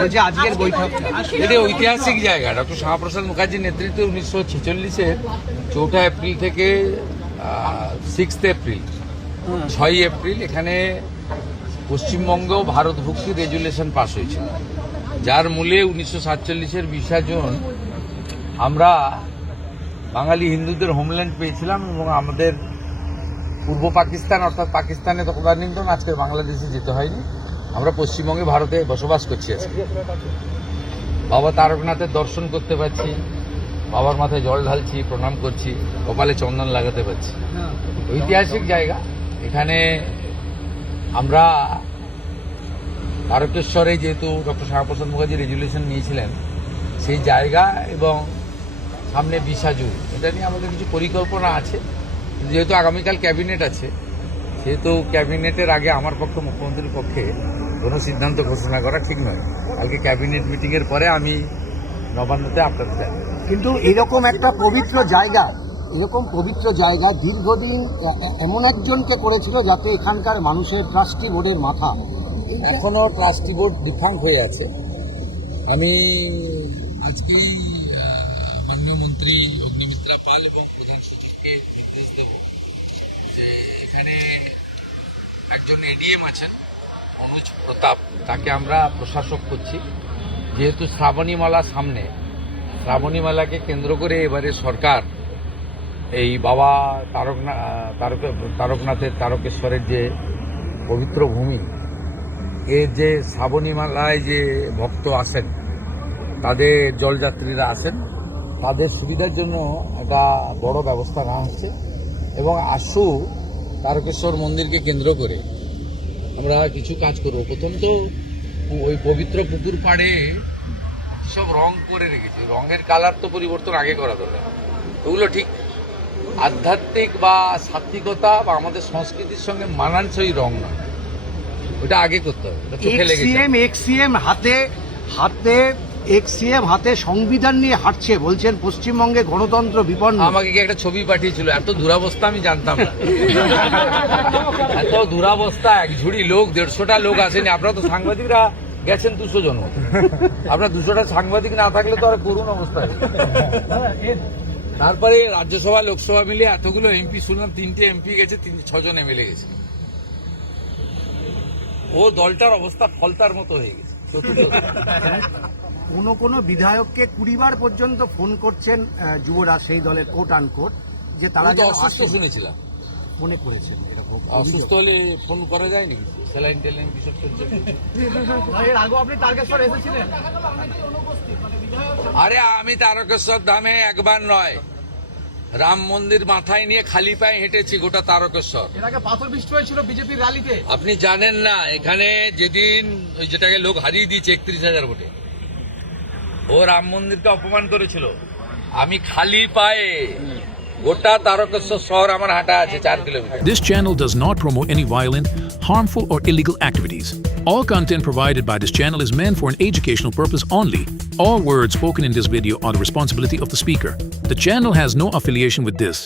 বলছে আজকের বৈঠক এটা ঐতিহাসিক জায়গা। ডক্টর শ্যামাপ্রসাদ মুখার্জির নেতৃত্বে 1946-এর 4 এপ্রিল থেকে 6 এপ্রিল 6 এপ্রিল এখানে পশ্চিমবঙ্গ ভারতভুক্তি রেজুলেশন পাস হয়েছিল, যার মূলে 1947-এর 20 জুন আমরা বাঙালি হিন্দুদের হোমল্যান্ড পেয়েছিলাম এবং আমাদের পূর্ব পাকিস্তান অর্থাৎ পাকিস্তানে তদানীন্তন আজকের বাংলাদেশে যেতে হয়নি। আমরা পশ্চিমবঙ্গে ভারতে বসবাস করছি আজকে। বাবা তারকনাথের দর্শন করতে পারছি, বাবার মাথায় জল ঢালছি, প্রণাম করছি, কপালে চন্দন লাগাতে পারছি। ঐতিহাসিক জায়গা। এখানে আমরা তারকেশ্বরে যেহেতু ডক্টর শ্যামাপ্রসাদ মুখার্জি রেজুলেশন নিয়েছিলেন সেই জায়গা এবং সামনে 20 জুন এটা নিয়ে আমাদের কিছু পরিকল্পনা আছে। যেহেতু আগামীকাল ক্যাবিনেট আছে, সেহেতু ক্যাবিনেটের আগে আমার পক্ষে মুখ্যমন্ত্রীর পক্ষে কোনো সিদ্ধান্ত ঘোষণা করা ঠিক নয়। কালকে ক্যাবিনেট মিটিংয়ের পরে আমি নবান্নতে আপনাদের জানাবো। কিন্তু এরকম একটা পবিত্র জায়গা, দীর্ঘদিন এমন একজনকে করেছিল যাতে এখানকার মানুষের ট্রাস্টি বোর্ডের মাথা। এখনো ট্রাস্টি বোর্ড ডিফাঙ্ক হয়ে আছে। আমি আজকেই মাননীয় মন্ত্রী অগ্নিমিত্রা পাল এবং প্রধান সচিবকে নির্দেশ দেব যে এখানে একজন এডিএম আছেন অনুজ প্রতাপ, তাকে আমরা প্রশাসক করছি। যেহেতু শ্রাবণীমালা সামনে, শ্রাবণীমালাকে কেন্দ্র করে এবারে সরকার এই বাবা তারকনাথের তারকেশ্বরের যে পবিত্র ভূমি, এর যে শ্রাবণীমালায় যে ভক্ত আসেন, তাদের জলযাত্রীরা আসেন, তাদের সুবিধার জন্য একটা বড় ব্যবস্থা নেওয়া হচ্ছে। এবং আশু তারকেশ্বর মন্দিরকে কেন্দ্র করে আমরা কিছু কাজ করব। প্রথম তো ওই পবিত্র পুকুর পাড়ে সব রং করে রেখেছি, রঙের কালার তো পরিবর্তন আগে করা দরকার। ওগুলো ঠিক আধ্যাত্মিক বা সাত্বিকতা বা আমাদের সংস্কৃতির সঙ্গে মানানসই রং না, ওটা আগে করতে হবে। চোখে লেগেছে। এক্সিএম হাতে সংবিধান নিয়ে হাঁটছে, বলছেন পশ্চিমবঙ্গে গণতন্ত্র বিপন্ন। আমাকে কি একটা ছবি পাঠিয়েছিল? এত দুরাবস্থা আমি জানতাম না। এত দুরাবস্থা, এক ঝুড়ি লোক, 150টা লোক আসেনি। আপনারা তো সাংবাদিকরা গেছেন 200 জন মতো। আপনার 200টা সাংবাদিক না থাকলে তো আর করুণ অবস্থা। তারপরে রাজ্যসভা লোকসভা মিলে এতগুলো এমপি শুনলাম, 3টে এমপি গেছে, 6 জন এমএলএ গেছে। ও দলটার অবস্থা ফলতার মতো হয়ে গেছে। কোনো বিধায়ককে 20 বার পর্যন্ত ফোন করছেন যুবরাজ, সেই দলের কোট আনকোট, যে তারা অসুস্থ শুনেছিলাম। মনে করেছেন এরকম অসুস্থ হলে ফোন করা যায়নি? স্যালাইন টেলাইন কিসব চলছে? এর আগে আপনি তারকেশ্বর এসেছিলেন? আরে আমি তারকেশ্বর ধামে একবার নয়, রাম মন্দির মাথায় নিয়ে খালি পায়ে হেঁটেছি গোটা তারকেশ্বর। এর আগে পাথর বৃষ্টি হয়েছিল বিজেপির র্যালিতে। আপনি জানেন না, এখানে যেদিন ওই যেটাকে লোক হারিয়ে দিয়েছে 31,000 ভোটে, ও রাম মন্দিরকে অপমান করেছিল, আমি খালি পায়ে গোটা তারকেশ্বর শহর আমার হাঁটা আছে 4 kilometre. This channel does not promote any violent, harmful, or illegal activities. All content provided by this channel is meant for an educational purpose only. All words spoken in this video are the responsibility of the speaker. The channel has no affiliation with this.